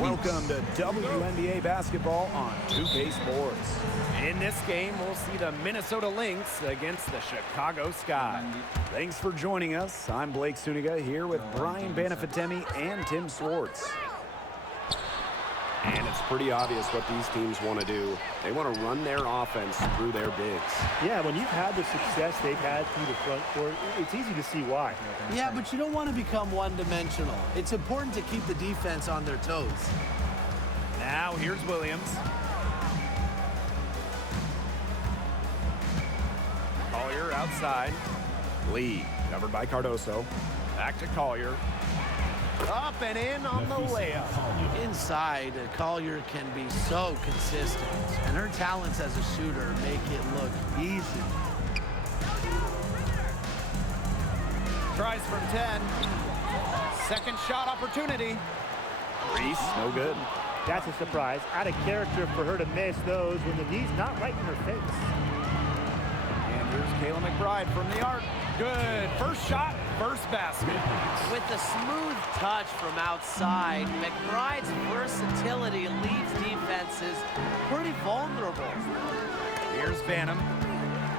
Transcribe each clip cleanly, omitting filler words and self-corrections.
Welcome to WNBA basketball on 2K Sports. In this game, we'll see the Minnesota Lynx against the Chicago Sky. Thanks for joining us. I'm Blake Suniga here with Brian Banafitemi and Tim Swartz. And it's pretty obvious what these teams want to do. They want to run their offense through their bigs. Yeah, when you've had the success they've had through the front court, it's easy to see why. Yeah, but you don't want to become one-dimensional. It's important to keep the defense on their toes. Now, here's Williams. Collier outside. Lee, covered by Cardoso. Back to Collier. Up and in on the layup. Inside, Collier can be so consistent, and her talents as a shooter make it look easy. Tries from 10. Second shot opportunity. Reese, no good. That's a surprise. Out of character for her to miss those when the knee's not right in her face. And here's Kayla McBride from the arc. Good. First shot, first basket. With the smooth touch from outside, McBride's versatility leaves defenses pretty vulnerable. Here's Vanham.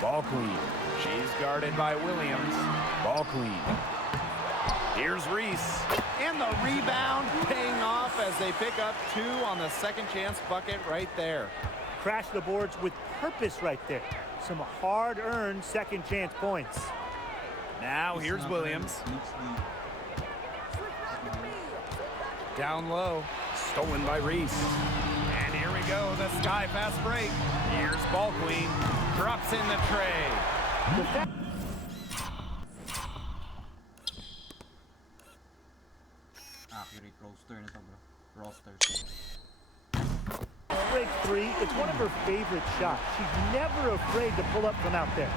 Ball queen. She's guarded by Williams. Ball queen. Here's Reese. And the rebound paying off as they pick up 2 on the second chance bucket right there. Crash the boards with purpose right there. Some hard-earned second chance points. Now here's Williams. Down low. Stolen by Reese. And here we go, the Sky fast break. Here's Ball Queen. Drops in the tray. Break 3, it's one of her favorite shots. She's never afraid to pull up from out there.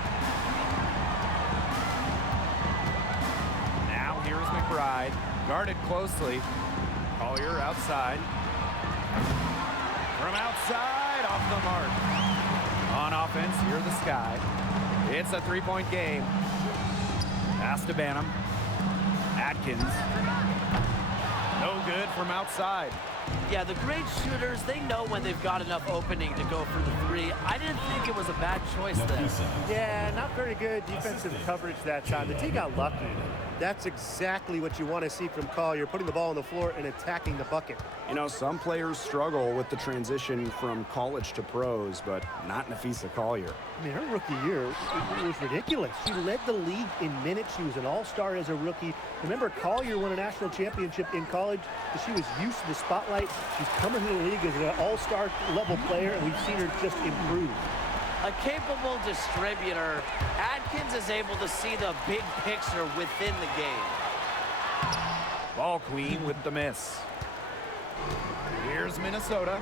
Now here's McBride. Guarded closely. Collier outside. From outside, off the mark. On offense, here the Sky. It's a three-point game. Pass to Banham. Atkins. No good from outside. Yeah, the great shooters, they know when they've got enough opening to go for the 3. I didn't think it was a bad choice there. Yeah, not very good defensive coverage that time. The team got lucky. That's exactly what you want to see from Collier, putting the ball on the floor and attacking the bucket. You know, some players struggle with the transition from college to pros, but not Napheesa Collier. I mean, her rookie year, it was ridiculous. She led the league in minutes. She was an all-star as a rookie. Remember, Collier won a national championship in college. She was used to the spotlight. She's coming to the league as an all-star level player, and we've seen her just improve. A capable distributor, Atkins is able to see the big picture within the game. Ball Queen with the miss. Here's Minnesota,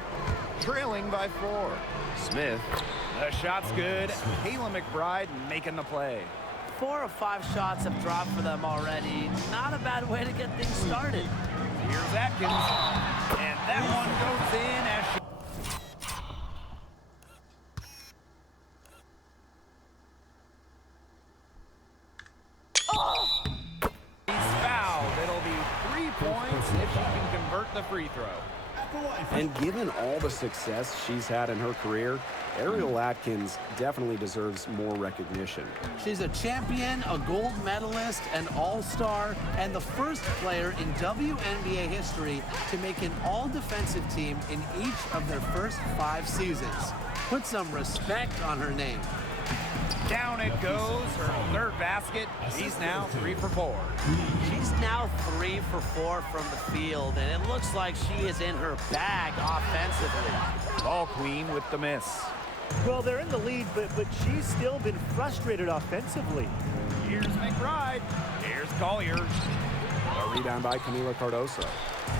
trailing by 4. Smith. The shot's good. Kayla McBride making the play. 4 of 5 shots have dropped for them already. Not a bad way to get things started. Here's Atkins, and that one goes in as she... He's fouled. It'll be 3 points if she can convert the free throw. And given all the success she's had in her career, Ariel Atkins definitely deserves more recognition. She's a champion, a gold medalist, an all-star, and the first player in WNBA history to make an all-defensive team in each of their first 5 seasons. Put some respect on her name. Down it goes, her third basket. She's now 3 for 4. She's now 3 for 4 from the field, and it looks like she is in her bag offensively. Ball Queen with the miss. Well, they're in the lead, but she's still been frustrated offensively. Here's McBride. Here's Collier. A rebound by Camila Cardoso.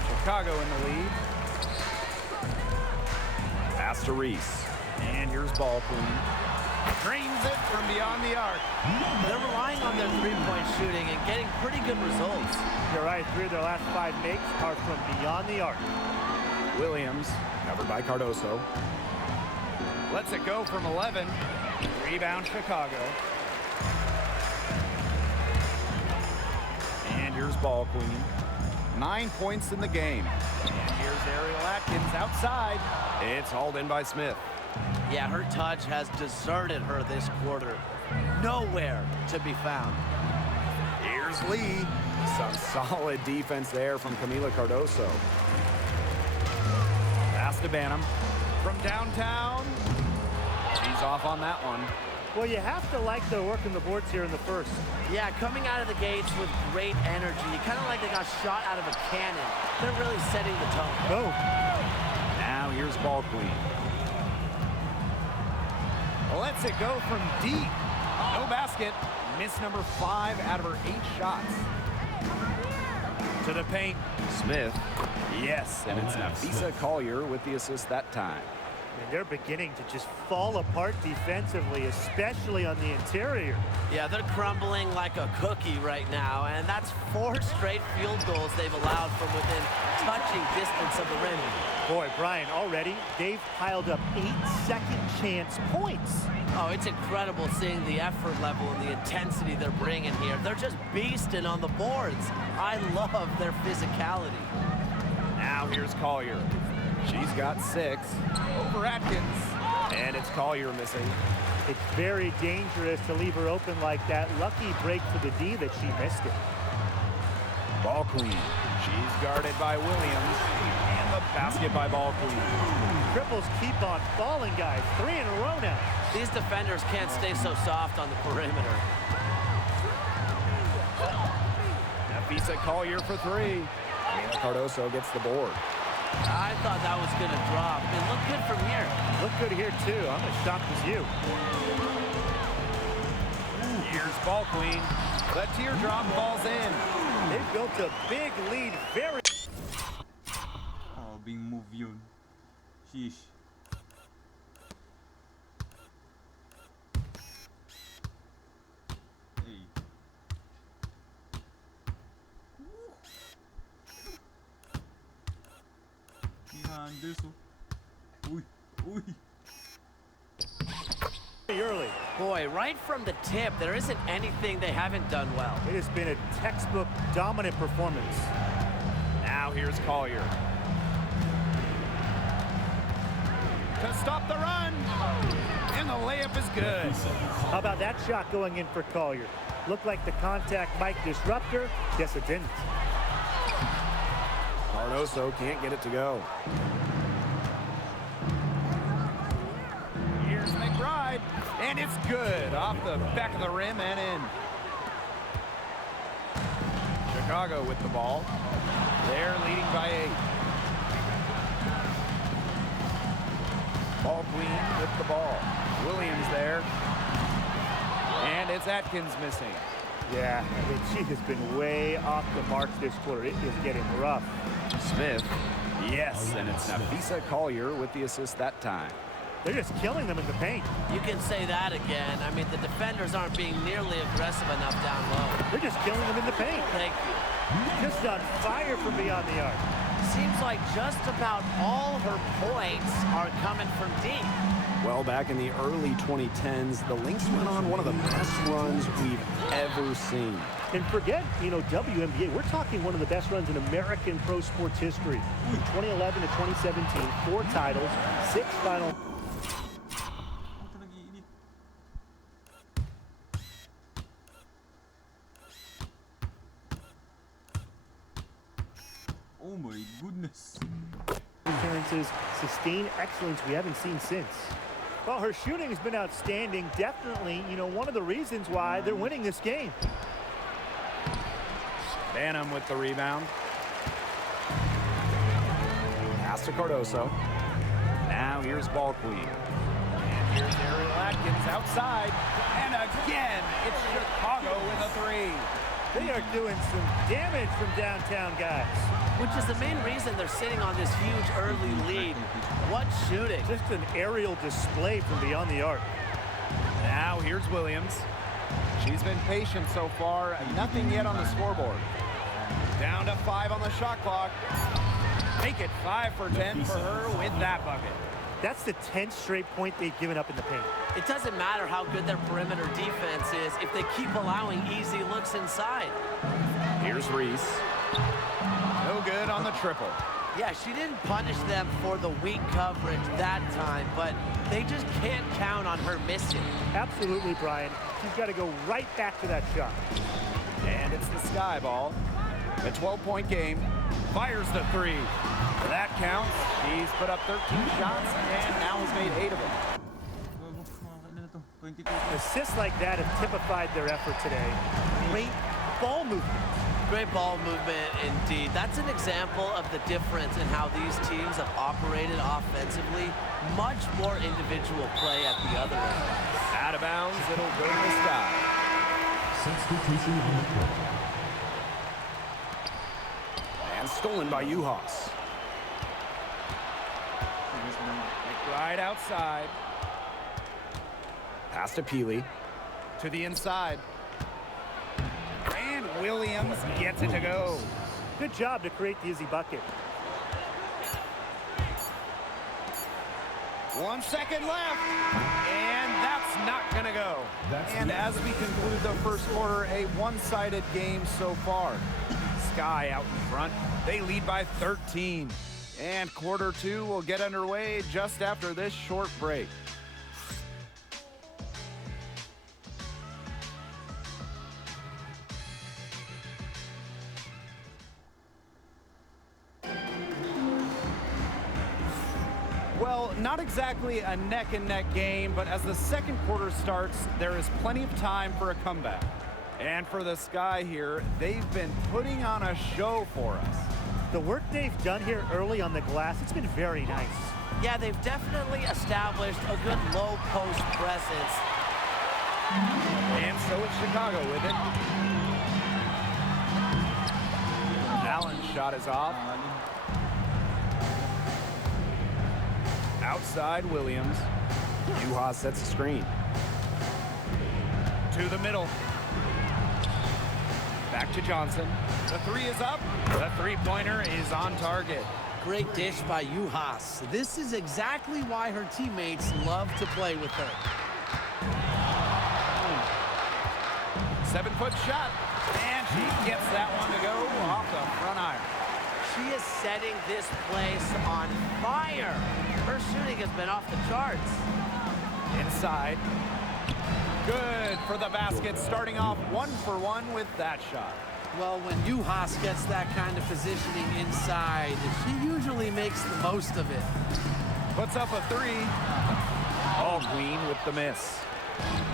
Chicago in the lead. Pass to Reese. And here's Ball Queen. Drains it from beyond the arc. They're relying on their three-point shooting and getting pretty good results. You're right, 3 of their last 5 makes are from beyond the arc. Williams, covered by Cardoso. Lets it go from 11. Rebound Chicago. And here's Ball Queen. 9 points in the game. And here's Ariel Atkins outside. It's hauled in by Smith. Yeah, her touch has deserted her this quarter. Nowhere to be found. Here's Lee. Some solid defense there from Camila Cardoso. Pass to Banham. From downtown. She's off on that one. Well, you have to like their work in the boards here in the first. Yeah, coming out of the gates with great energy. Kind of like they got shot out of a cannon. They're really setting the tone. Go. Now here's ball queen. Lets it go from deep. No basket. Miss number 5 out of her 8 shots. To the paint. Smith. Yes, and it's Nafisa Collier with the assist that time. And they're beginning to just fall apart defensively, especially on the interior. Yeah, they're crumbling like a cookie right now, and that's 4 straight field goals they've allowed from within touching distance of the rim. Boy, Brian, already they've piled up 8 second chance points. Oh, it's incredible seeing the effort level and the intensity they're bringing here. They're just beasting on the boards. I love their physicality. Now here's Collier. She's got 6 over Atkins, and it's Collier missing. It's very dangerous to leave her open like that. Lucky break for the D that she missed it. Ball queen. She's guarded by Williams, and the basket by ball queen. Triples keep on falling, guys. 3 in a row now. These defenders can't stay so soft on the perimeter. Nafisa Collier for 3. Camila Cardoso gets the board. I thought that was going to drop. And look good from here. Look good here, too. I'm as shocked as you. Here's ball queen. The teardrop falls in. They've built a big lead very... Oh, being moved yun. Sheesh. Hey. Behind this one. Uy, uy. early. Boy, right from the tip, there isn't anything they haven't done well. It has been a textbook dominant performance. Now here's Collier. To stop the run. And the layup is good. How about that shot going in for Collier? Looked like the contact might disrupt her. Guess it didn't. Cardoso can't get it to go. Here's McBride. And it's good. Off the back of the rim and in. Chicago with the ball. They're leading by 8. Ball queen with the ball. Williams there. And it's Atkins missing. Yeah, I mean, she has been way off the mark this quarter. It is getting rough. Smith. Yes, and it's Nafisa Collier with the assist that time. They're just killing them in the paint. You can say that again. I mean, the defenders aren't being nearly aggressive enough down low. They're just killing them in the paint. Thank you. Just on fire from beyond the arc. Seems like just about all her points are coming from deep. Well, back in the early 2010s, the Lynx went on one of the best runs we've ever seen. And forget, WNBA, we're talking one of the best runs in American pro sports history. 2011 to 2017, 4 titles, 6 final. Apa lagi ini? Oh my goodness. Appearances, sustained excellence we haven't seen since. Well, her shooting has been outstanding. Definitely, one of the reasons why they're winning this game. Banham with the rebound. Pass to Cardoso. Now here's ball queen. And here's Ariel Atkins outside. And again, it's Chicago with a 3. They are doing some damage from downtown, guys. Which is the main reason they're sitting on this huge early lead. What shooting. Just an aerial display from beyond the arc. Now here's Williams. She's been patient so far. Nothing yet on the scoreboard. Down to 5 on the shot clock. Make it 5 for 10 for her with that bucket. That's the 10th straight point they've given up in the paint. It doesn't matter how good their perimeter defense is if they keep allowing easy looks inside. Here's Reese. No No good on the triple. Yeah, she didn't punish them for the weak coverage that time, but they just can't count on her missing. Absolutely, Brian. She's got to go right back to that shot. And it's the Sky ball. A 12-point game. Fires the three. That counts. She's put up 13 shots and now has made 8 of them. Bago, makakait na to. 22. Assists like that have typified their effort today. Great ball movement. Great ball movement indeed. That's an example of the difference in how these teams have operated offensively. Much more individual play at the other end. Out of bounds, it'll go to the Sky. Substitution on the court. And stolen by Uhas. Serious na naman. Right outside. Pass to Peely. To the inside. And Williams gets it to go. Good job to create the easy bucket. 1 second left. And that's not going to go. That's And the- as we conclude the first quarter, a one-sided game so far. Sky out in front. They lead by 13. And quarter 2 will get underway just after this short break. Well, not exactly a neck-and-neck game, but as the second quarter starts, there is plenty of time for a comeback. And for the Sky here, they've been putting on a show for us. The work they've done here early on the glass, it's been very nice. Yeah, they've definitely established a good low post presence. And so it's Chicago with it. Allen's shot is off. Outside Williams. Uhas sets a screen. To the middle. Back to Johnson. The three is up. The three-pointer is on target. Great dish by Uhas. This is exactly why her teammates love to play with her. 7-foot shot. And she gets that one to go off the front iron. She is setting this place on fire. Her shooting has been off the charts. Inside. Good for the basket, starting off 1 for 1 with that shot. Well, when Uhas gets that kind of positioning inside, she usually makes the most of it. Puts up a three. All Queen with the miss.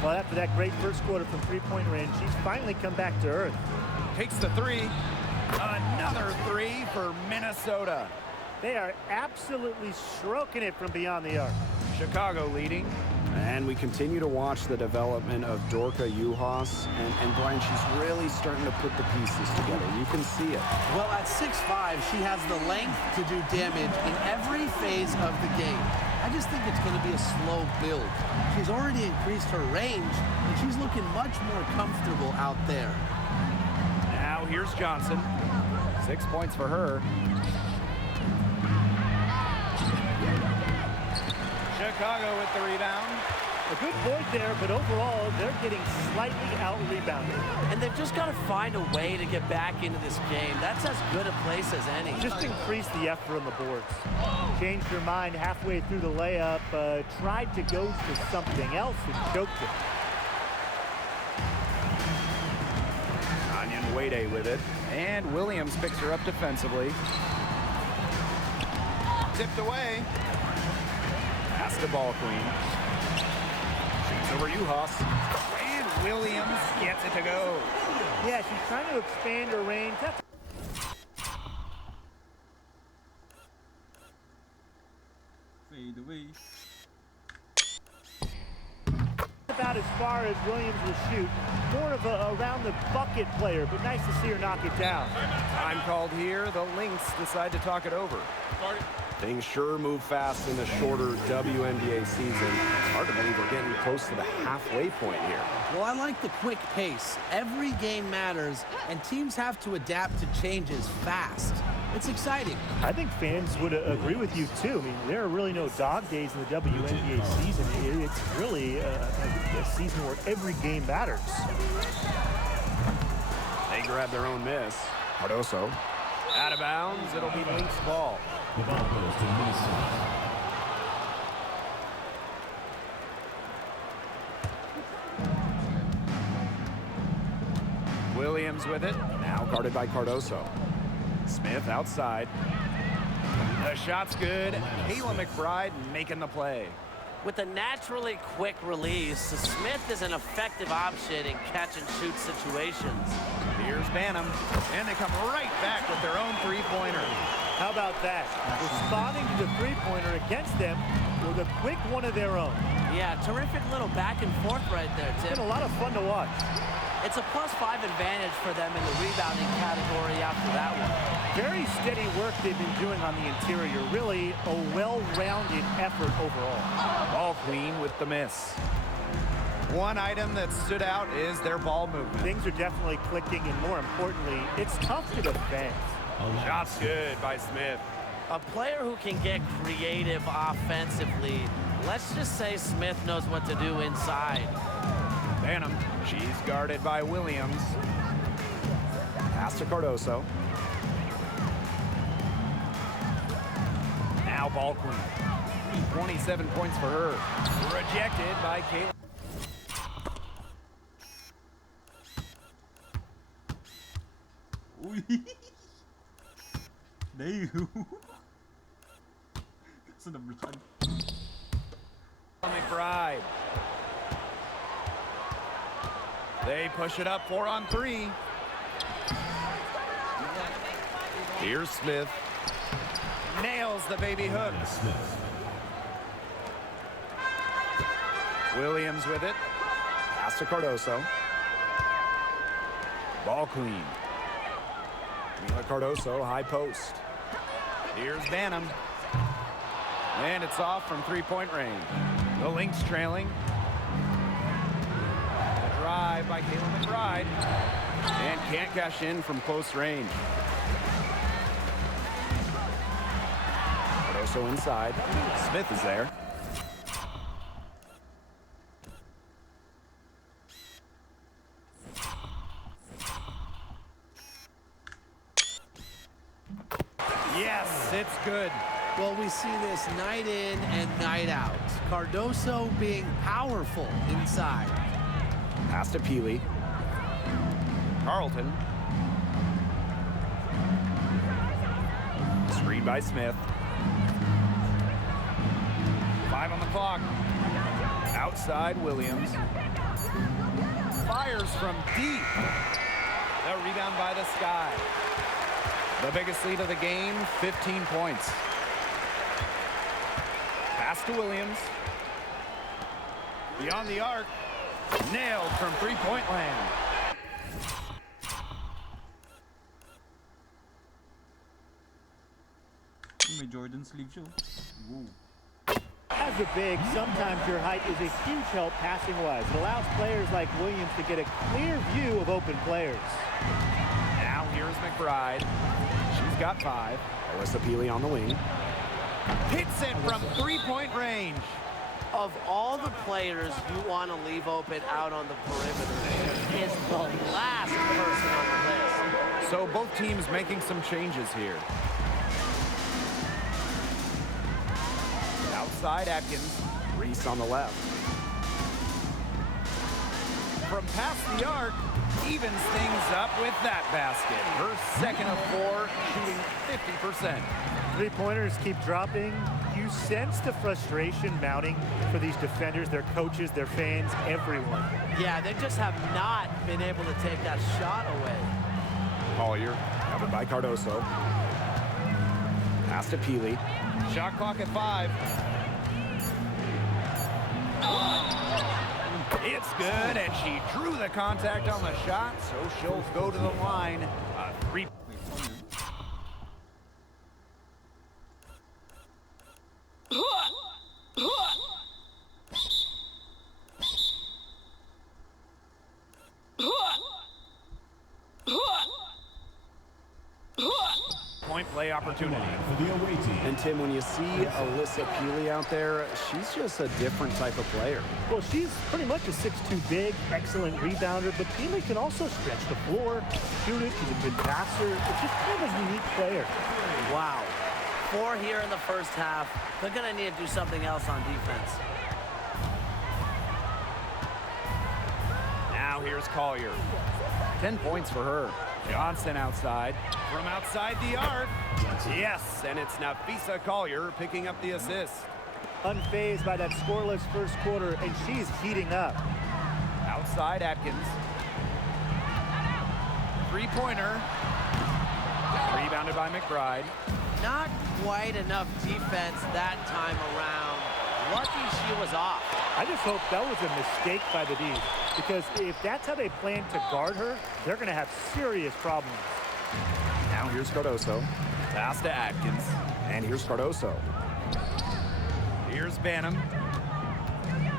Well, after that great first quarter from three-point range, she's finally come back to earth. Takes the three. Another three for Minnesota. They are absolutely stroking it from beyond the arc. Chicago leading. And we continue to watch the development of Dorka Uhas. And Brian, she's really starting to put the pieces together. You can see it. Well, at 6'5", she has the length to do damage in every phase of the game. I just think it's going to be a slow build. She's already increased her range, and she's looking much more comfortable out there. Now here's Johnson. 6 points for her. Chicago with the rebound. A good point there, but overall, they're getting slightly out-rebounded. And they've just got to find a way to get back into this game. That's as good a place as any. Just increase the effort on the boards. Changed her mind halfway through the layup, tried to go to something else and choked it. Anyan Wade with it. And Williams picks her up defensively. Tipped away. Pass to Ball Queen. Shoots over Uhas. And Williams gets it to go. Yeah, she's trying to expand her range. That's Fade away. about as far as Williams will shoot. More of a around-the-bucket player, but nice to see her knock it down. Time called here. The Lynx decide to talk it over. Things sure move fast in the shorter WNBA season. It's hard to believe we're getting close to the halfway point here. Well, I like the quick pace. Every game matters, and teams have to adapt to changes fast. It's exciting. I think fans would agree with you, too. I mean, there are really no dog days in the WNBA season. It's really a season where every game matters. They grab their own miss. Cardoso. Out of bounds, it'll be Lynx ball. The ball goes to Minnesota. Williams with it. Now guarded by Cardoso. Smith outside. The shot's good. Kayla McBride making the play. With a naturally quick release, Smith is an effective option in catch-and-shoot situations. Here's Banham, and they come right back with their own three-pointer. How about that? Responding to the three-pointer against them with a quick one of their own. Yeah, terrific little back and forth right there, It's Tim. been a lot of fun to watch. It's a +5 advantage for them in the rebounding category after that one. Very steady work they've been doing on the interior. Really a well-rounded effort overall. Ball clean with the miss. One item that stood out is their ball movement. Things are definitely clicking, and more importantly, it's tough to defend. Shot's good by Smith. A player who can get creative offensively. Let's just say Smith knows what to do inside. Banham, she's guarded by Williams. Pass to Cardoso. Now ball clean. 27 points for her. Rejected by Kayla. Uy. Damn. Kaso na-block. McBride. They push it up 4 on 3. Here's Smith. Nails the baby hook. Smith. Williams with it. Pass to Cardoso. Ball clean. Mila Cardoso, high post. Here's Banham. And it's off from three-point range. The Lynx trailing. A drive by Kayla McBride. And can't cash in from close range. Cardoso inside. Smith is there. Yes, it's good. Well, we see this night in and night out. Cardoso being powerful inside. Pass to Peely. Carlton. Screen by Smith. 5 on the clock. Outside Williams. Fires from deep. The rebound by the Sky. The biggest lead of the game, 15 points. Pass to Williams. Beyond the arc. Nailed from three-point land. May Jordan sleeve siya. Woo. As a big, sometimes your height is a huge help passing-wise. It allows players like Williams to get a clear view of open players. Now here's McBride. She's got 5. Alyssa Peely on the wing. Hits it from three-point range. Of all the players you want to leave open out on the perimeter, is the last person on the list. So both teams making some changes here. Outside Atkins. Reese on the left. From past the arc, evens things up with that basket. Her second of 4, shooting 50%. Three-pointers keep dropping. You sense the frustration mounting for these defenders, their coaches, their fans, everyone. Yeah, they just have not been able to take that shot away. Collier, covered by Cardoso. Pass to Peely. Shot clock at 5. It's good, and she drew the contact on the shot, so she'll go to the line. A 3. Point play opportunity. opportunity. For the away team. And Tim, when you see Alyssa Peely out there, she's just a different type of player. Well, she's pretty much a 6'2" big, excellent rebounder, but Peely can also stretch the floor, shoot it. She's a good passer. It's just kind of a unique player. Wow. 4 here in the first half. They're going to need to do something else on defense. Now here's Collier. 10 points for her. Johnson outside. From outside the arc. Yes, and it's Nafisa Collier picking up the assist. Unfazed by that scoreless first quarter, and she's heating up. Outside Atkins. Three-pointer. Rebounded by McBride. Not quite enough defense that time around. Lucky she was off. I just hope that was a mistake by the D's, because if that's how they plan to guard her, they're going to have serious problems. Now here's Cardoso. Pass to Atkins. And here's Cardoso. Here's Banham.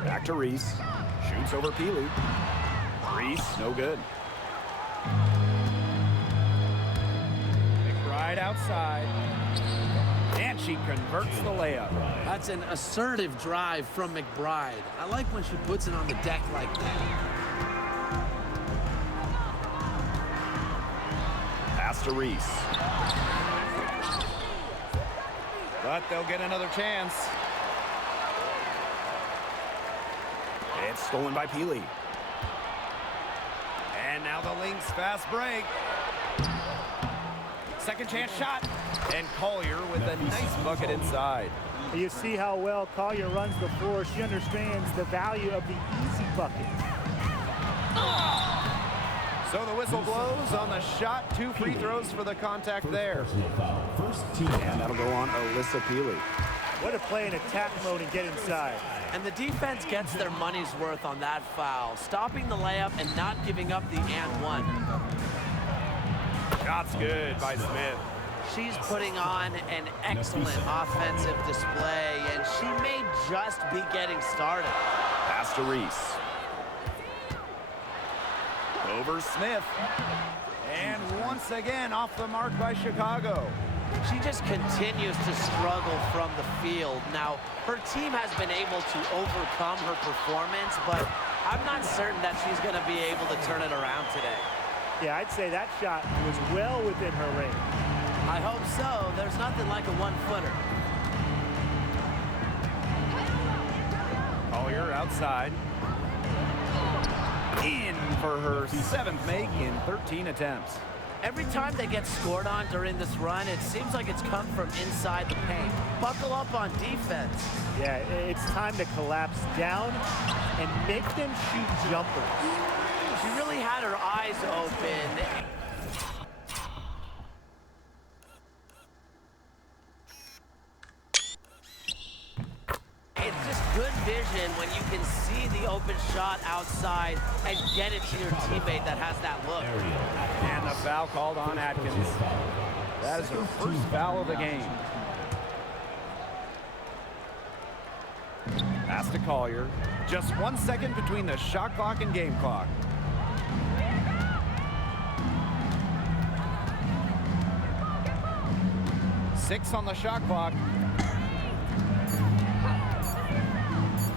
Back to Reese. Shoots over Peely. Reese, no good. McBride outside. And she converts the layup. That's an assertive drive from McBride. I like when she puts it on the deck like that. Pass to Reese. But they'll get another chance. It's stolen by Peely. And now the Lynx fast break. Second chance shot. And Collier with a nice bucket inside. You see how well Collier runs the floor. She understands the value of the easy bucket. So the whistle blows on the shot. 2 free throws for the contact there. First team. And that'll go on Alyssa Peely. What a play in attack mode and get inside. And the defense gets their money's worth on that foul, stopping the layup and not giving up the and one. Shot's good by Smith. She's putting on an excellent offensive display, and she may just be getting started. Pass to Reese. Over Smith. And once again off the mark by Chicago. She just continues to struggle from the field. Now, her team has been able to overcome her performance, but I'm not certain that she's going to be able to turn it around today. Yeah, I'd say that shot was well within her range. I hope so. There's nothing like a one-footer. Collier outside. In for her 7th make in 13 attempts. Every time they get scored on during this run, it seems like it's come from inside the paint. Buckle up on defense. Yeah, it's time to collapse down and make them shoot jumpers. She really had her eyes open. It's just good vision when you can see the open shot outside and get it to your teammate that has that look. And the foul called on Atkins. That is her first foul of the game. Pass to Collier. Just 1 second between the shot clock and game clock. Six on the shot clock.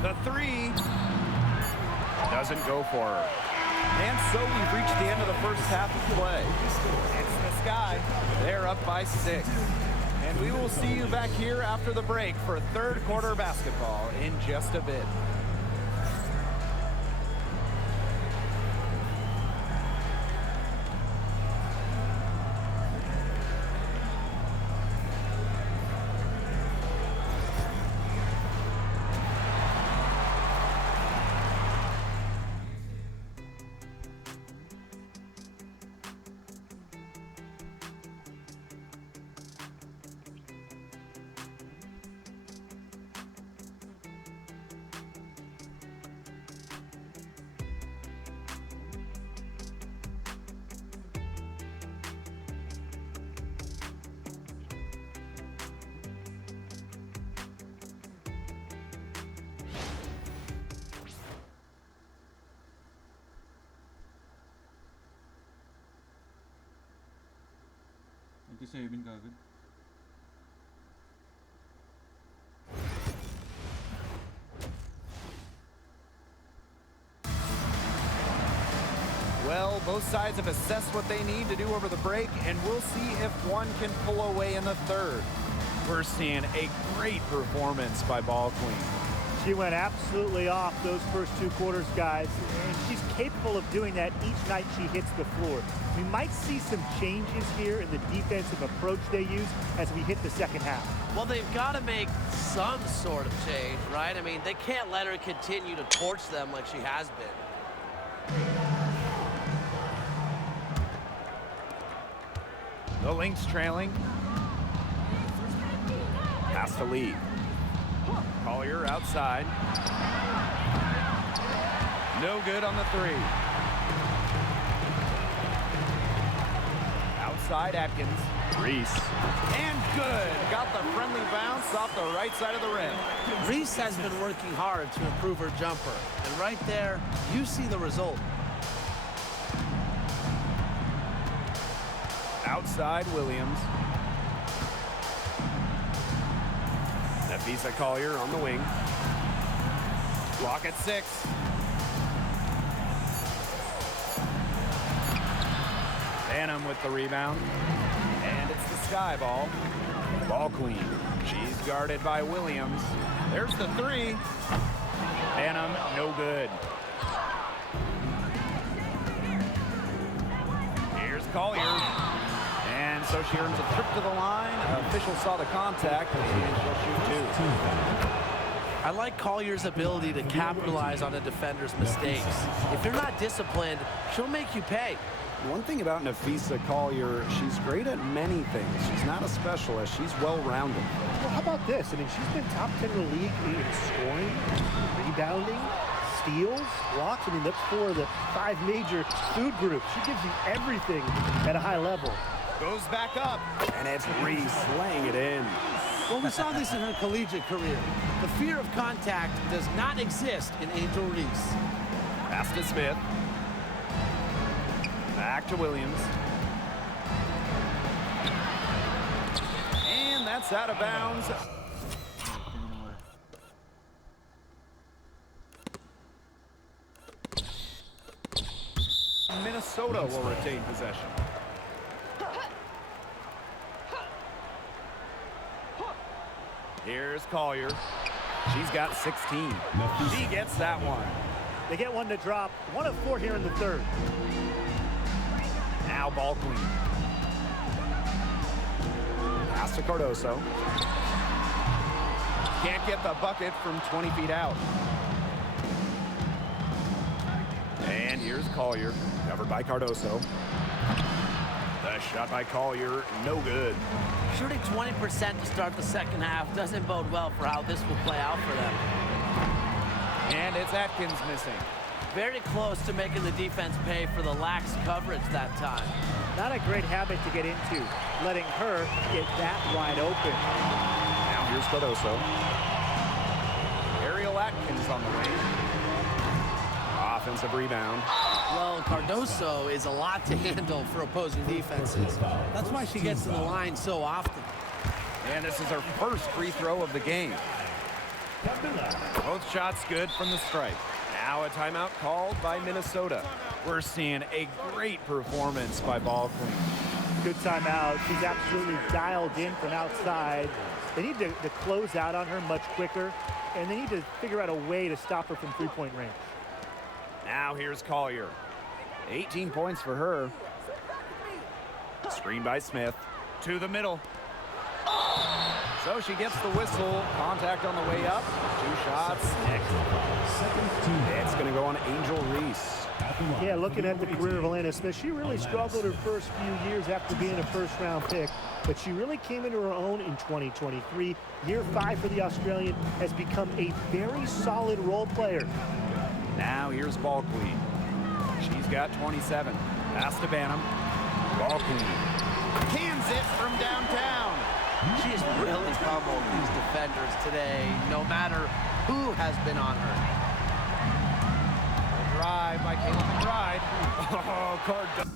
The three doesn't go for her. And so we've reached the end of the first half of play. It's the Sky. They're up by 6. And we will see you back here after the break for third quarter basketball in just a bit. Ito sa Eben kagad. Well, both sides have assessed what they need to do over the break, and we'll see if one can pull away in the third. We're seeing a great performance by Ball Queen. She went absolutely off those first 2 quarters, guys, and she's capable of doing that each night she hits the floor. We might see some changes here in the defensive approach they use as we hit the second half. Well, they've got to make some sort of change, right? I mean, they can't let her continue to torch them like she has been. The Lynx trailing. Pass to lead. Collier outside. No good on the 3. Outside Atkins. Reese. And good. Got the friendly bounce off the right side of the rim. Reese has been working hard to improve her jumper. And right there, you see the result. Outside Williams. Nafisa Collier on the wing. Block at 6. Phantom with the rebound. And it's the Sky Ball. Ball Queen. She's guarded by Williams. There's the 3. Phantom, no good. Here's Collier. And so she earns a trip to the line. Official saw the contact, and she'll shoot 2. I like Collier's ability to capitalize on a defender's mistakes. If you're not disciplined, she'll make you pay. One thing about Nafisa Collier, she's great at many things. She's not a specialist. She's well-rounded. Well, how about this? I mean, she's been top 10 in the league in scoring, rebounding, steals, blocks. I mean, that's 4 of the 5 major food groups. She gives you everything at a high level. Goes back up. And it's Reese laying it in. Well, we saw this in her collegiate career. The fear of contact does not exist in Angel Reese. Pass to Smith. Back to Williams. And that's out of bounds. Minnesota will retain possession. Here's Collier. She's got 16. She gets that one. They get one to drop. 1 of 4 here in the third. Now Ball Queen. Pass to Cardoso. Can't get the bucket from 20 feet out. And here's Collier. Covered by Cardoso. The shot by Collier, no good. Shooting 20% to start the second half doesn't bode well for how this will play out for them. And it's Atkins missing. Very close to making the defense pay for the lax coverage that time. Not a great habit to get into, letting her get that wide open. Now here's Cardoso. Ariel Atkins on the wing. Offensive rebound. Well, Cardoso is a lot to handle for opposing defenses. That's why she gets to the line so often. And this is her first free throw of the game. Both shots good from the stripe. Now a timeout called by Minnesota. We're seeing a great performance by Ball Queen. Good timeout. She's absolutely dialed in from outside. They need to close out on her much quicker, and they need to figure out a way to stop her from three-point range. Now here's Collier. 18 points for her. Screen by Smith. To the middle. So she gets the whistle. Contact on the way up. 2 shots. It's going to go on Angel Reese. Yeah, looking at the career of Alana Smith, she really struggled her first few years after being a first-round pick, but she really came into her own in 2023. Year 5 for the Australian, has become a very solid role player. Now here's Ball Queen. She's got 27. Pass to Banham. Ball Queen. Cans it from downtown. She's really pummeled these defenders today, no matter who has been on her. A drive by Caleb McBride. Oh, Cardoso.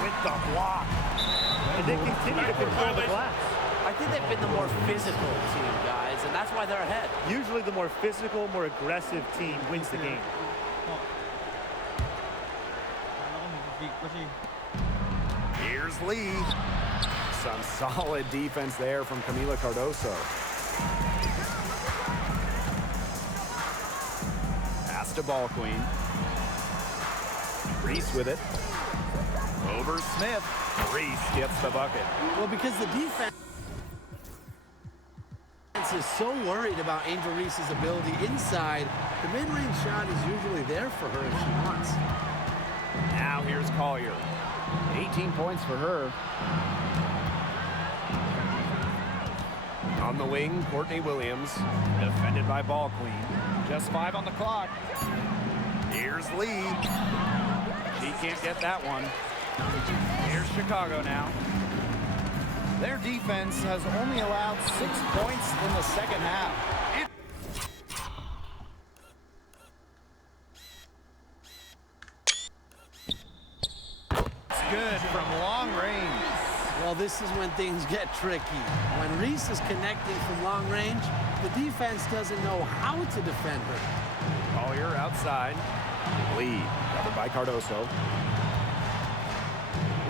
With the block. And they continue to control the glass. I think they've been the more physical team, guys, and that's why they're ahead. Usually the more physical, more aggressive team wins the game. Here's Lee. Some solid defense there from Camila Cardoso. Pass to Ball Queen. Reese with it. Over Smith. Reese gets the bucket. Well, because the defense is so worried about Angel Reese's ability inside, the mid-range shot is usually there for her if she wants. Now here's Collier. 18 points for her. On the wing, Courtney Williams. Defended by Ball Queen. Just 5 on the clock. Here's Lee. She can't get that one. Here's Chicago now. Their defense has only allowed 6 points in the second half. It's good from long range. Well, this is when things get tricky. When Reese is connecting from long range, the defense doesn't know how to defend her. Collier outside. Lee, covered by Cardoso.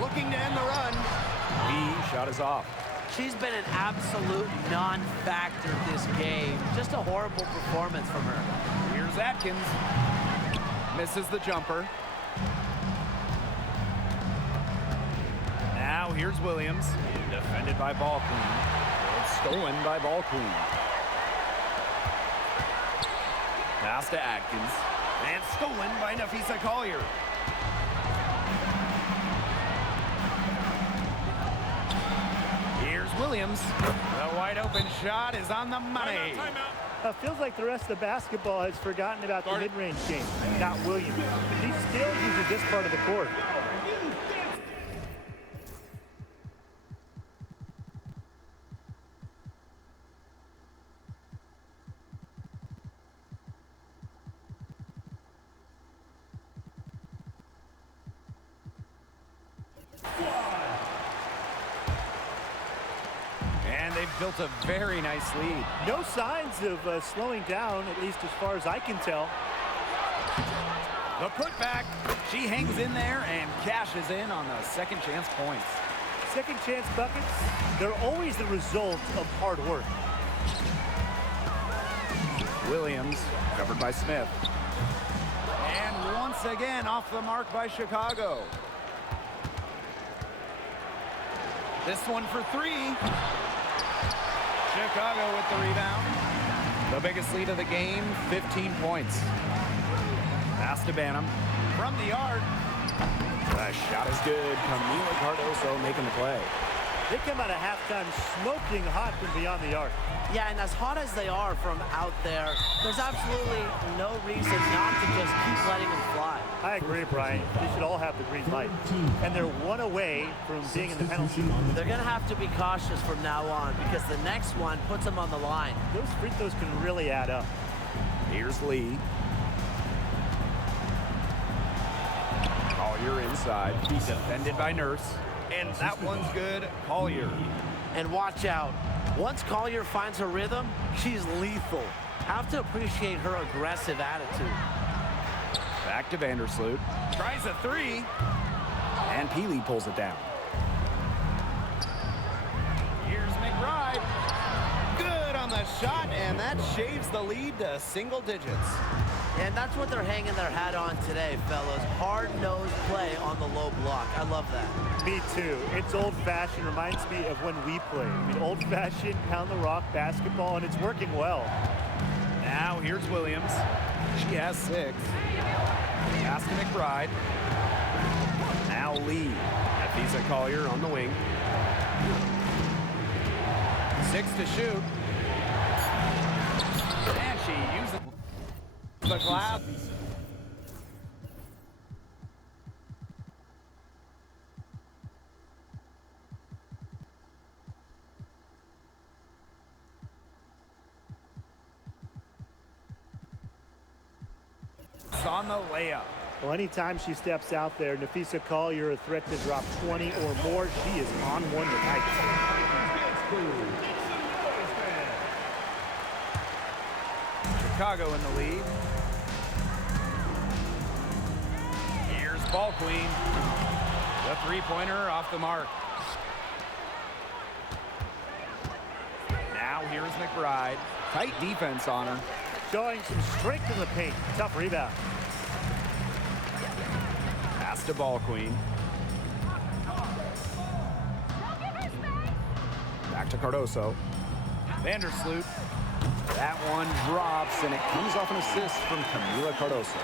Looking to end the run. Lee, shot is off. She's been an absolute non-factor this game. Just a horrible performance from her. Here's Atkins. Misses the jumper. Now here's Williams. Defended by Ball Queen. It's stolen by Ball Queen. Pass to Atkins. And stolen by Nafisa Collier. Here's Williams. The wide open shot is on the money. Feels like the rest of the basketball has forgotten about the mid-range game. Not Williams. He still uses this part of the court. And they've built a very nice lead. No signs of slowing down, at least as far as I can tell. The putback. She hangs in there and cashes in on the second chance points. Second chance buckets, they're always the result of hard work. Williams, covered by Smith. And once again off the mark by Chicago. This one for 3. Chicago with the rebound. The biggest lead of the game, 15 points. Pass to Banham from the arc. The shot is good. Camila Cardoso making the play. They come out of halftime smoking hot from beyond the arc. Yeah, and as hot as they are from out there, there's absolutely no reason not to just keep letting them fly. I agree, Brian. They should all have the green light. And they're one away from being in the penalty. They're going to have to be cautious from now on because the next one puts them on the line. Those free throws can really add up. Here's Lee. Collier inside. Defended by Nurse. And that one's good. Collier. And watch out. Once Collier finds her rhythm, she's lethal. Have to appreciate her aggressive attitude. Back to Vandersloot. Tries a 3. And Peely pulls it down. Here's McBride. Good on the shot, and that shaves the lead to single digits. And that's what they're hanging their hat on today, fellas. Hard-nosed play on the low block. I love that. Me too. It's old-fashioned. Reminds me of when we played. I mean, old-fashioned, pound-the-rock basketball, and it's working well. Now here's Williams. She has 6. Pass to McBride. Now Lee. Nafisa Collier on the wing. 6 to shoot. And she uses the glass. On the layup. Well, anytime she steps out there, Nafisa Collier, a threat to drop 20 or more, she is on one tonight. Chicago in the lead. Here's ball queen. The three-pointer off the mark. Now here's McBride. Tight defense on her. Showing some strength in the paint. Tough rebound. Pass to ball queen. Back to Cardoso. Vandersloot. That one drops, and it comes off an assist from Camila Cardoso.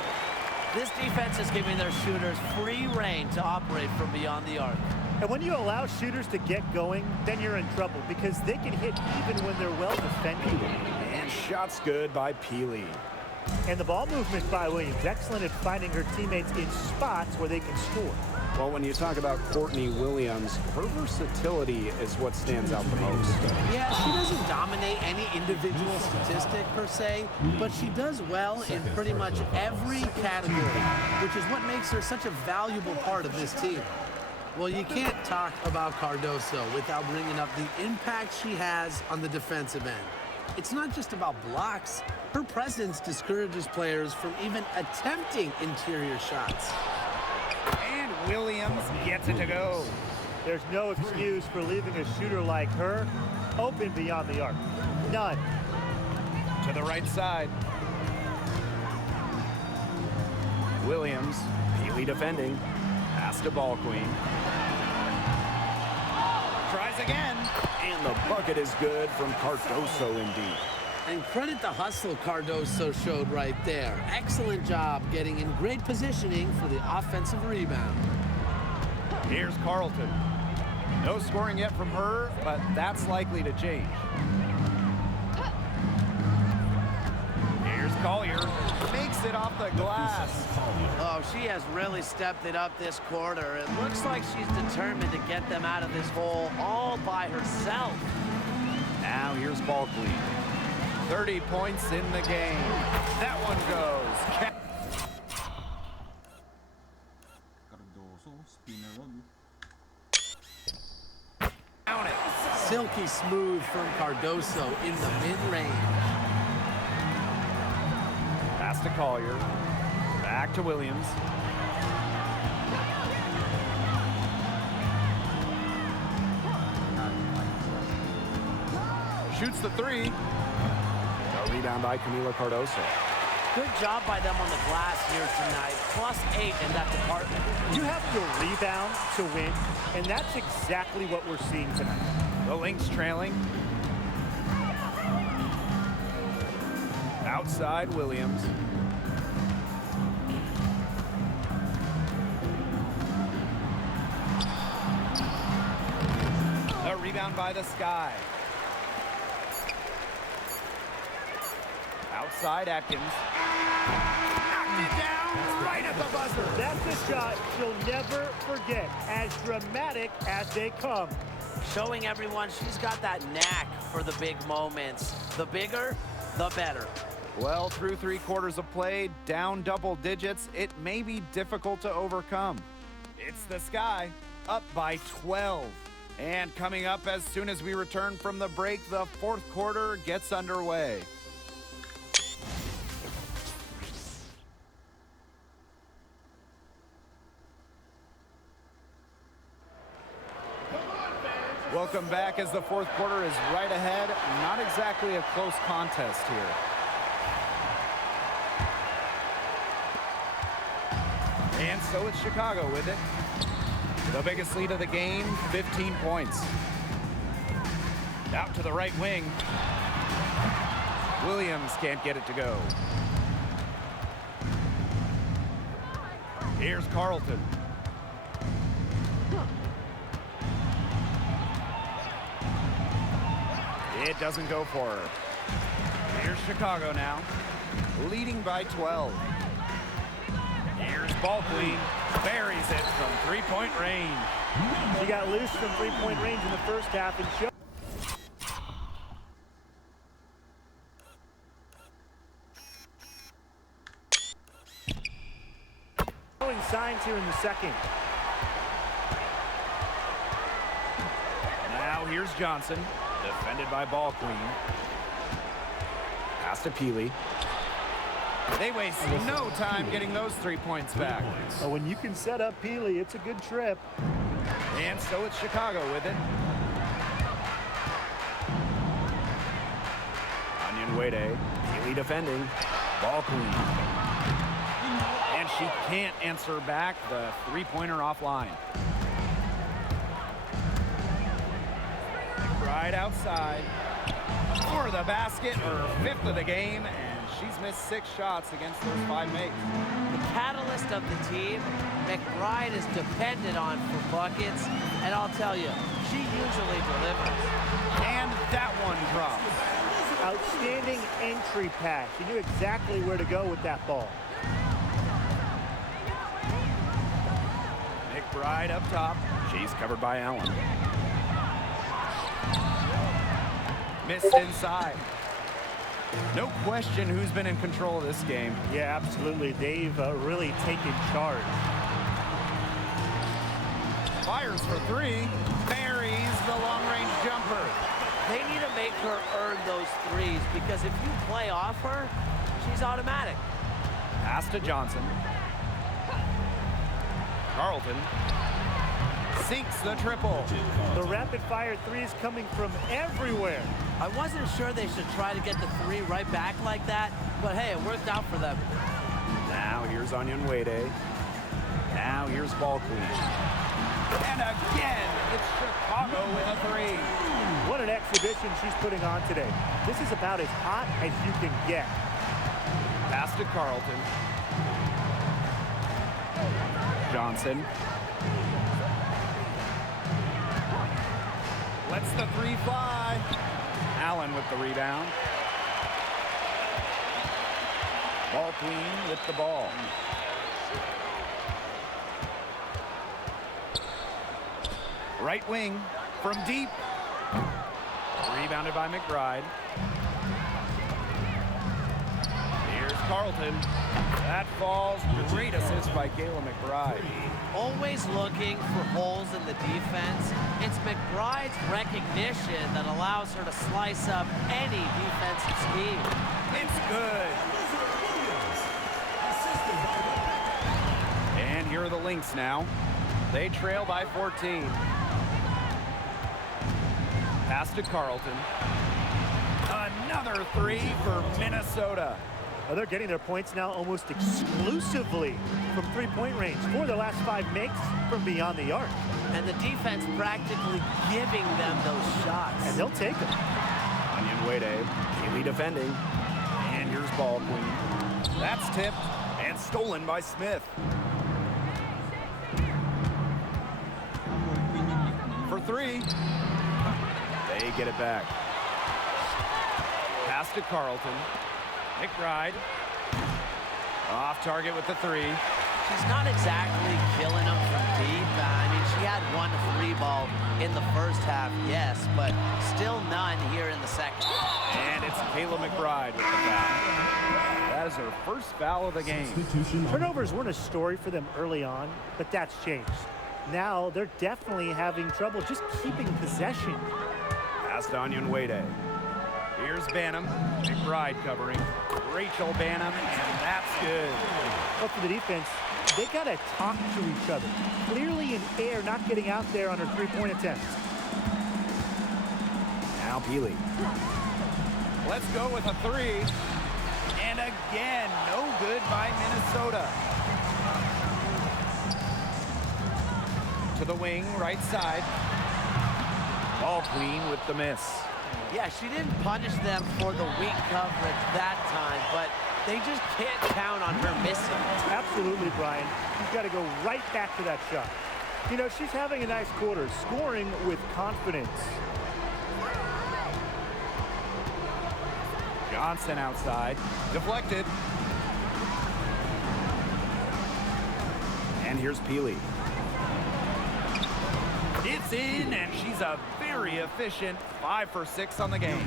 This defense is giving their shooters free reign to operate from beyond the arc. And when you allow shooters to get going, then you're in trouble because they can hit even when they're well defended. And shots good by Peely. And the ball movement by Williams, excellent at finding her teammates in spots where they can score. Well, when you talk about Courtney Williams, her versatility is what stands out the most. Yeah, she doesn't dominate any individual statistic per se, but she does well in pretty much every category, which is what makes her such a valuable part of this team. Well, you can't talk about Cardoso without bringing up the impact she has on the defensive end. It's not just about blocks. Her presence discourages players from even attempting interior shots. And Williams gets it to go. There's no excuse for leaving a shooter like her open beyond the arc. None. To the right side. Williams, Peely defending. Pass to ball queen. Tries again. And the bucket is good from Cardoso indeed. And credit the hustle Cardoso showed right there. Excellent job getting in great positioning for the offensive rebound. Here's Carlton. No scoring yet from her, but that's likely to change. Here's Collier. Makes it off the glass. Oh, she has really stepped it up this quarter. It looks like she's determined to get them out of this hole all by herself. Now here's ball queen. 30 points in the game. That one goes. Cardoso, spinner roll. Count it. Silky smooth from Cardoso in the mid-range. Pass to Collier. Back to Williams. Shoots the three. A rebound by Camila Cardoso. Good job by them on the glass here tonight. +8 in that department. You have to rebound to win, and that's exactly what we're seeing tonight. The Lynx trailing. Outside Williams. A rebound by the Sky. Outside Atkins. Knocked it down right at the buzzer. That's a shot she'll never forget, as dramatic as they come. Showing everyone she's got that knack for the big moments. The bigger, the better. Well, through 3 quarters of play, down double digits, it may be difficult to overcome. It's the Sky, up by 12. And coming up as soon as we return from the break, the 4th quarter gets underway. Welcome back as the 4th quarter is right ahead. Not exactly a close contest here. And so it's Chicago with it. The biggest lead of the game, 15 points. Out to the right wing. Williams can't get it to go. Here's Carlton. It doesn't go for her. Here's Chicago now, leading by 12. Here's ball queen, buries it from 3-point range. She got loose from 3-point range in the first half and showed. Showing signs here in the second. Now here's Johnson. Defended by Ball Queen. Pass to Peely. They waste no time getting those 3 points back. When you can set up Peely, it's a good trip. And so it's Chicago with it. Onion Wade. Peely defending. Ball Queen. And she can't answer back the three-pointer offline. Right outside for the basket, her 5th of the game, and she's missed 6 shots against those 5 mates. The catalyst of the team, McBride is depended on for buckets, and I'll tell you, she usually delivers. And that one drops. Outstanding entry pass. She knew exactly where to go with that ball. McBride up top. She's covered by Allen. Missed inside. No question who's been in control of this game. Yeah, absolutely. They've really taken charge. Fires for 3. Buries the long-range jumper. They need to make her earn those threes because if you play off her, she's automatic. Pass to Johnson. Carlton sinks the triple. The rapid-fire threes coming from everywhere. I wasn't sure they should try to get the 3 right back like that, but hey, it worked out for them. Now here's Onion Wade. Now here's Ball Queen. And again, it's Chicago with a 3. What an exhibition she's putting on today. This is about as hot as you can get. Pass to Carlton. Johnson. Lets the 3 fly. Allen with the rebound. Ball Queen with the ball. Right wing from deep. Rebounded by McBride. Here's Carlton. That falls. Great assist by Kayla McBride. Always looking for holes in the defense. It's McBride's recognition that allows her to slice up any defensive scheme. It's good. And here are the Lynx now. They trail by 14. Pass to Carlton. Another 3 for Minnesota. They're getting their points now almost exclusively from three-point range. 4 of their last 5 makes from beyond the arc. And the defense practically giving them those shots. And they'll take them. Onion Wade. Peely defending. And here's Ball Queen. That's tipped and stolen by Smith. For 3. They get it back. Pass to Carlton. McBride. Off target with the 3. She's not exactly killing them from deep. I mean, she had 1 3 ball in the first half, yes, but still none here in the second. And it's Kayla McBride with the foul. That is her first foul of the game. Turnovers weren't a story for them early on, but that's changed. Now they're definitely having trouble just keeping possession. Pass to Onion Wade. Here's Banham. McBride covering. Rachel Banham, and that's good. But for the defense, they got to talk to each other. Clearly in air, not getting out there on her three-point attempts. Now Peely. Let's go with a 3. And again, no good by Minnesota. To the wing, right side. Ball Queen with the miss. Yeah, she didn't punish them for the weak coverage that time, but they just can't count on her missing. Absolutely, Brian. She's got to go right back to that shot. You know, she's having a nice quarter, scoring with confidence. Johnson outside. Deflected. And here's Peely. It's in, and she's a very efficient 5 for 6 on the game.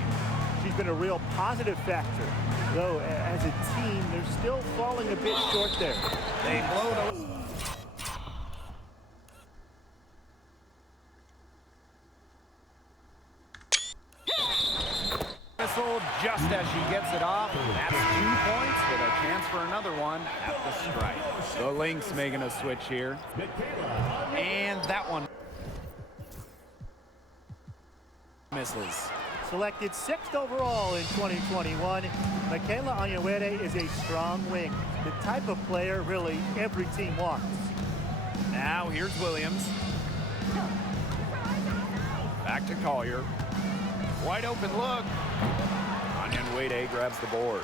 She's been a real positive factor. Though, as a team, they're still falling a bit short there. They blow the... whistle just as she gets it off. That's 2 points with a chance for another one at the stripe. The Lynx making a switch here. And that one misses. Selected 6th overall in 2021, Michaela Onyenwere is a strong wing, the type of player really every team wants. Now here's Williams. Back to Collier. Wide open look. Onyenwere grabs the board.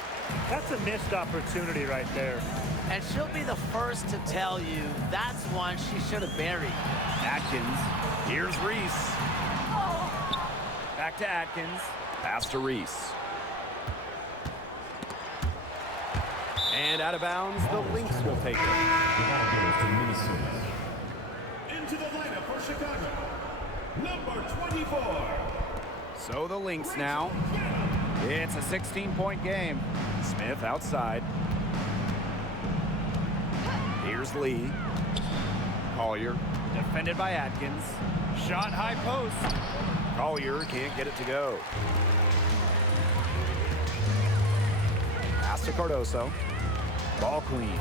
That's a missed opportunity right there. And she'll be the first to tell you that's one she should have buried. Atkins. Here's Reese. Back to Atkins. Pass to Reese. And out of bounds, the Lynx will take it. Into the lineup for Chicago, number 24. So the Lynx now. It's a 16-point game. Smith outside. Here's Lee. Collier. Defended by Atkins. Shot high post. Collier can't get it to go. Pass to Cardoso. Ball clean.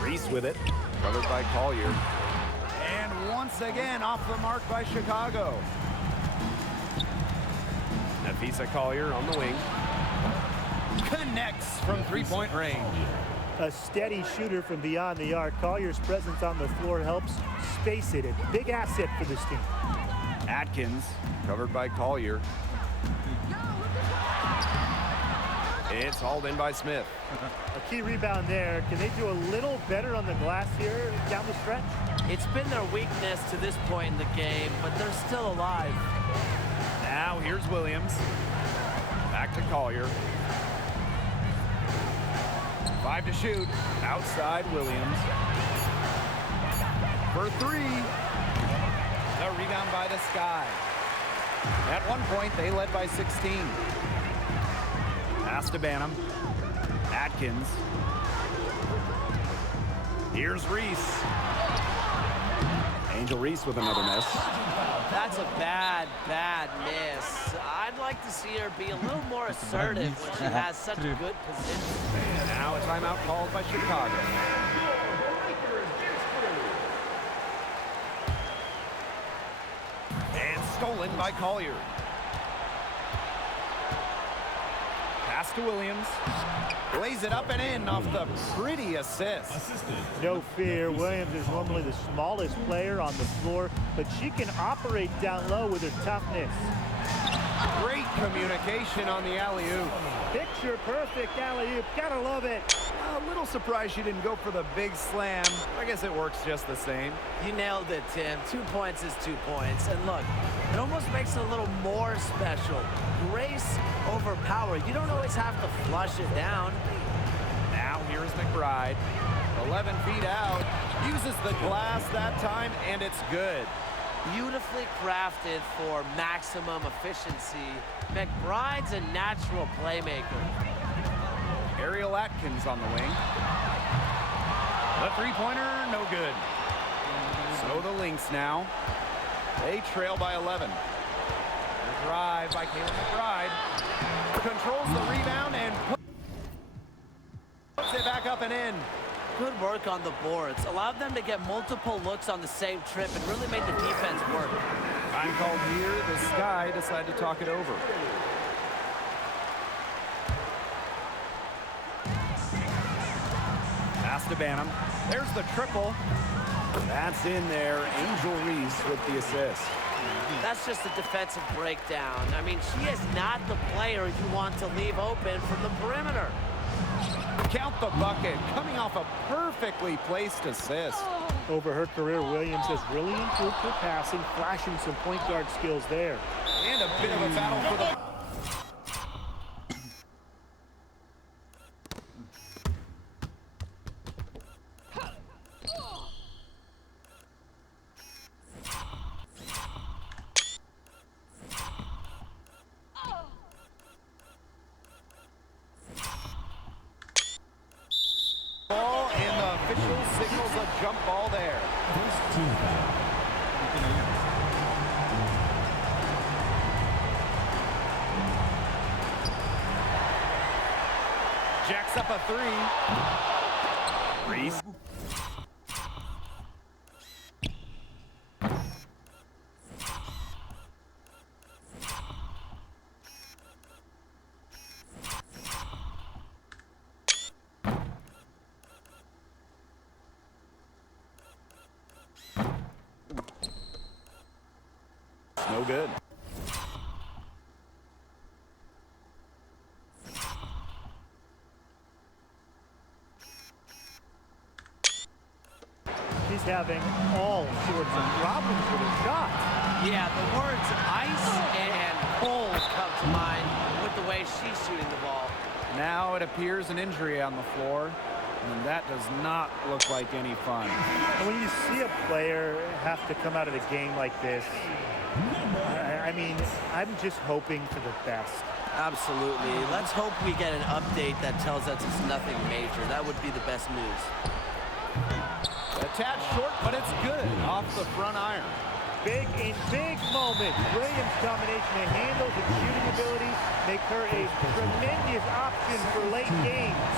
Reese with it. Covered by Collier. And once again off the mark by Chicago. Nafisa Collier on the wing. Connects from three-point range. A steady shooter from beyond the arc. Collier's presence on the floor helps space it. A big asset for this team. Atkins. Covered by Collier. It's hauled in by Smith. A key rebound there. Can they do a little better on the glass here down the stretch? It's been their weakness to this point in the game, but they're still alive. Now here's Williams. Back to Collier. 5 to shoot. Outside Williams. For 3. The rebound by the Sky. At one point, they led by 16. Pass to Banham. Atkins. Here's Reese. Angel Reese with another miss. That's a bad, bad miss. I'd like to see her be a little more assertive when she has such a good position. Now a timeout called by Chicago. And stolen by Collier. Pass to Williams. Lays it up and in off the pretty assist. No fear. Williams is normally the smallest player on the floor, but she can operate down low with her toughness. Great communication on the alley-oop. Picture perfect alley-oop. Gotta love it. A little surprised she didn't go for the big slam. I guess it works just the same. You nailed it, Tim. 2 points is 2 points. And look, it almost makes it a little more special. Grace over power. You don't always have to flush it down. Now here's McBride. 11 feet out. Uses the glass that time, and it's good. Beautifully crafted for maximum efficiency. McBride's a natural playmaker. Ariel Atkins on the wing. The three-pointer, no good. So the Lynx now. They trail by 11. The drive by Caleb McBride. Controls the rebound and puts it back up and in. Good work on the boards. Allowed them to get multiple looks on the same trip and really made the defense work. Time called here. The Sky decided to talk it over. Pass to Banham. There's the triple. That's in there. Angel Reese with the assist. That's just a defensive breakdown. I mean, she is not the player you want to leave open from the perimeter. Count the bucket, coming off a perfectly placed assist. Over her career, Williams has really improved her passing, flashing some point guard skills there. And a bit of a battle for the... ball, and the official signals a jump ball there. First team foul. Jacks up a three. Reese. No good. She's having all sorts of problems with her shot. Yeah, the words ice and cold come to mind with the way she's shooting the ball. Now it appears an injury on the floor, and that does not look like any fun. And when you see a player have to come out of a game like this, I mean, I'm just hoping for the best. Absolutely. Let's hope we get an update that tells us it's nothing major. That would be the best news. Attached short, but it's good off the front iron. Big in big moments. Williams' combination of handles and shooting ability make her a tremendous option for late games.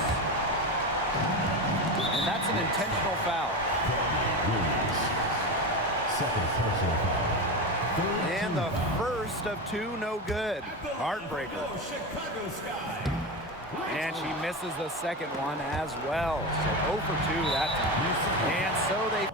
And that's an intentional foul. Second personal foul. And the first of two, no good. Heartbreaker. Chicago Sky. And she misses the second one as well. So 0 for 2 that time. And so they...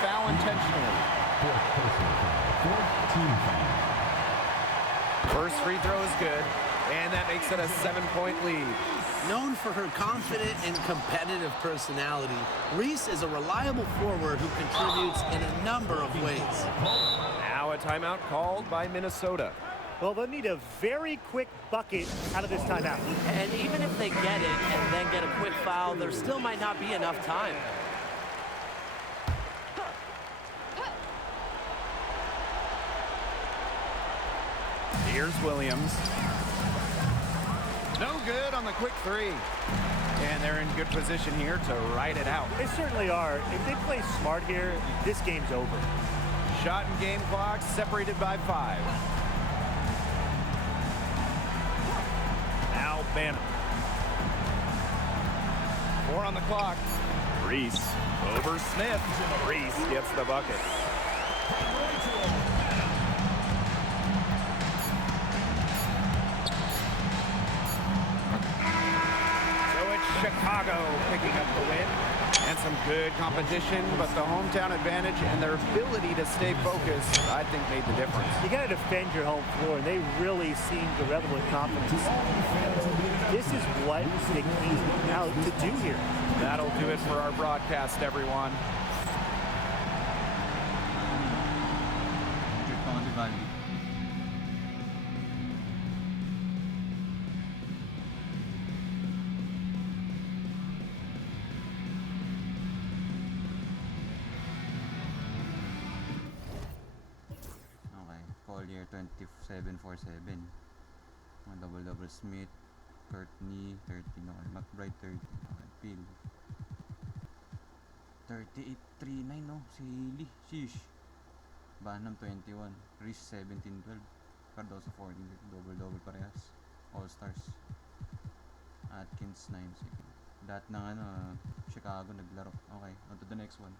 foul intentionally. Fourth personal foul. Fourth team foul. First free throw is good, and that makes it a 7-point lead. Known for her confident and competitive personality, Reese is a reliable forward who contributes in a number of ways. Now a timeout called by Minnesota. Well, they'll need a very quick bucket out of this timeout. And even if they get it and then get a quick foul, there still might not be enough time. Here's Williams. No good on the quick three. And they're in good position here to ride it out. They certainly are. If they play smart here, this game's over. Shot and game clock separated by 5. Now Banham. 4 on the clock. Reese over Smith. Reese gets the bucket. Chicago picking up the win, and some good competition, but the hometown advantage and their ability to stay focused, I think, made the difference. You got to defend your home floor, and they really seem to revel in confidence. This is what they came out to do here. That'll do it for our broadcast, everyone. Collier 27-4-7. Double Smith, Courtney 30, McBride 30, Peel 38-3-9, no, si Lee, sheesh. Banham 21, Reese 17-12, Cardoso 14, double parehas, All-Stars. Atkins 9-6. Lahat ng Chicago naglaro. Okay, on to the next one.